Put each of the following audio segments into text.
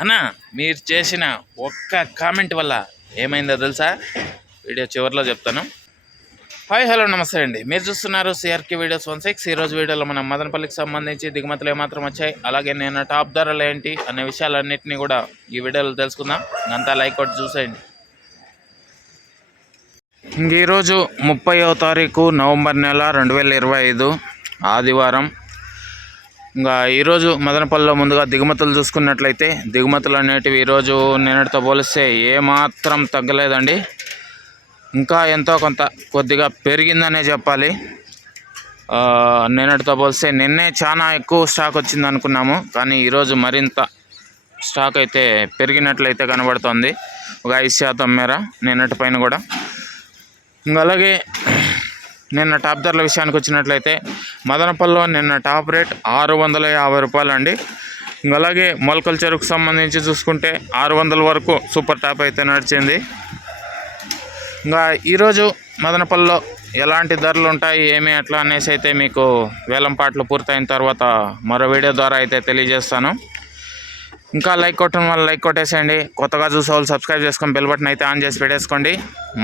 అన్న మీరు చేసిన ఒక్క కామెంట్ వల్ల ఏమైందో తెలుసా? వీడియో చివరిలో చెప్తాను. హాయ్ హలో నమస్తే అండి, మీరు చూస్తున్నారు సిఆర్కే వీడియోస్ 16. ఈరోజు వీడియోలో మనం మదనపల్లికి సంబంధించి దిగుమతులు ఏమాత్రం వచ్చాయి, అలాగే నేను టాప్ ధరలు ఏంటి అనే విషయాలన్నింటినీ కూడా ఈ వీడియోలో తెలుసుకుందాం. అంతా లైక్ కొట్టి చూసేయండి. ఇంక ఈరోజు 30వ తారీఖు నవంబర్ నెల 2025 ఆదివారం. ఇంకా ఈరోజు మదనపల్లిలో ముందుగా దిగుమతులు చూసుకున్నట్లయితే దిగుమతులు అనేటివి ఈరోజు నిన్నటితో పోలిస్తే ఏమాత్రం తగ్గలేదండి. ఇంకా ఎంతో కొంత కొద్దిగా పెరిగిందనే చెప్పాలి. నిన్నటితో పోలిస్తే నిన్నే చాలా ఎక్కువ స్టాక్ వచ్చింది అనుకున్నాము, కానీ ఈరోజు మరింత స్టాక్ అయితే పెరిగినట్లయితే కనబడుతుంది, ఒక 5% మేర నిన్నటి పైన కూడా. ఇంకా అలాగే నిన్న టాప్ ధరల విషయానికి వచ్చినట్లయితే మదనపల్లిలో నిన్న టాప్ రేట్ 650 రూపాయలు అండి. ఇంకా అలాగే మొలకల చెరుకు సంబంధించి చూసుకుంటే 600 వరకు సూపర్ టాప్ అయితే నడిచింది. ఇంకా ఈరోజు మదనపల్లిలో ఎలాంటి ధరలు ఉంటాయి ఏమి ఎట్లా అనేసి అయితే మీకు వేలంపాట్లు పూర్తయిన తర్వాత మరో వీడియో ద్వారా అయితే తెలియజేస్తాను. ఇంకా లైక్ కొట్టడం వల్ల లైక్ కొట్టేసేయండి. కొత్తగా చూసే వాళ్ళు సబ్స్క్రైబ్ చేసుకొని బెల్ బటన్ అయితే ఆన్ చేసి పెట్టేసుకోండి.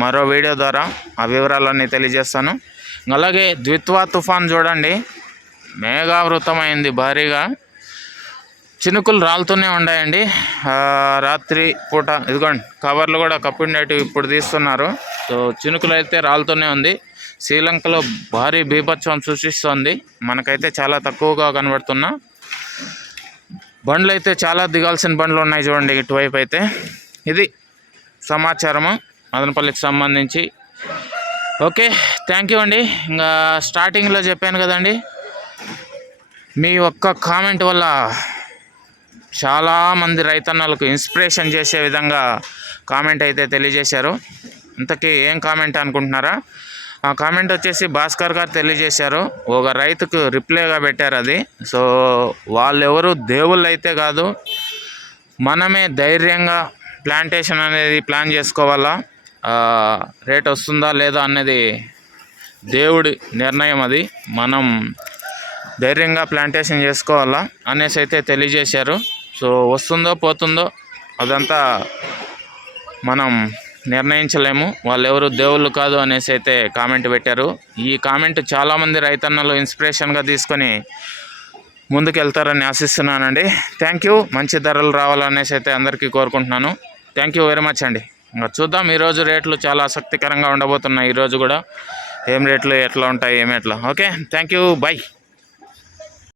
మరో వీడియో ద్వారా ఆ వివరాలన్నీ తెలియజేస్తాను. అలాగే ద్విత్వా తుఫాన్ చూడండి, మేఘావృతమైంది భారీగా, చినుకులు రాలుతూనే ఉన్నాయండి. రాత్రి పూట ఇదిగోండి కవర్లు కూడా కప్పిండేటివి ఇప్పుడు తీస్తున్నారు. సో చినుకులు అయితే రాలుతూనే ఉంది. శ్రీలంకలో భారీ బీభత్సం సృష్టిస్తోంది. మనకైతే చాలా తక్కువగా కనబడుతున్నా బండ్లు అయితే చాలా దిగాల్సిన బండ్లు ఉన్నాయి చూడండి ఇటువైపు అయితే. ఇది సమాచారము మదనపల్లికి సంబంధించి. ఓకే, థ్యాంక్ యూ అండి. ఇంకా స్టార్టింగ్లో చెప్పాను కదండి, మీ ఒక్క కామెంట్ వల్ల చాలామంది రైతన్నలకు ఇన్స్పిరేషన్ చేసే విధంగా కామెంట్ అయితే తెలియజేశారు. ఇంతకీ ఏం కామెంట్ అనుకుంటున్నారా? ఆ కామెంట్ వచ్చేసి భాస్కర్ గారు తెలియజేశారు, ఒక రైతుకు రిప్లైగా పెట్టారు అది. సో వాళ్ళెవరు దేవుళ్ళు అయితే కాదు, మనమే ధైర్యంగా ప్లాంటేషన్ అనేది ప్లాన్ చేసుకోవాలా. రేట్ వస్తుందా లేదా అన్నది దేవుడి నిర్ణయం, అది మనం ధైర్యంగా ప్లాంటేషన్ చేసుకోవాలా అనేసి అయితే తెలియజేశారు. సో వస్తుందో పోతుందో అదంతా మనం నిర్ణయించలేము, వాళ్ళు ఎవరు దేవుళ్ళు కాదు అనేసి అయితే కామెంట్ పెట్టారు. ఈ కామెంట్ చాలామంది రైతన్నలు ఇన్స్పిరేషన్గా తీసుకొని ముందుకెళ్తారని ఆశిస్తున్నానండి. Thank you. మంచి ధరలు రావాలనేసి అయితే అందరికీ కోరుకుంటున్నాను. థ్యాంక్ యూ వెరీ మచ్ అండి. ఇంకా చూద్దాం, ఈరోజు రేట్లు చాలా ఆసక్తికరంగా ఉండబోతున్నాయి. ఈరోజు కూడా ఏం రేట్లు ఎట్లా ఉంటాయి ఏమి ఎట్లా. Okay, thank you, by.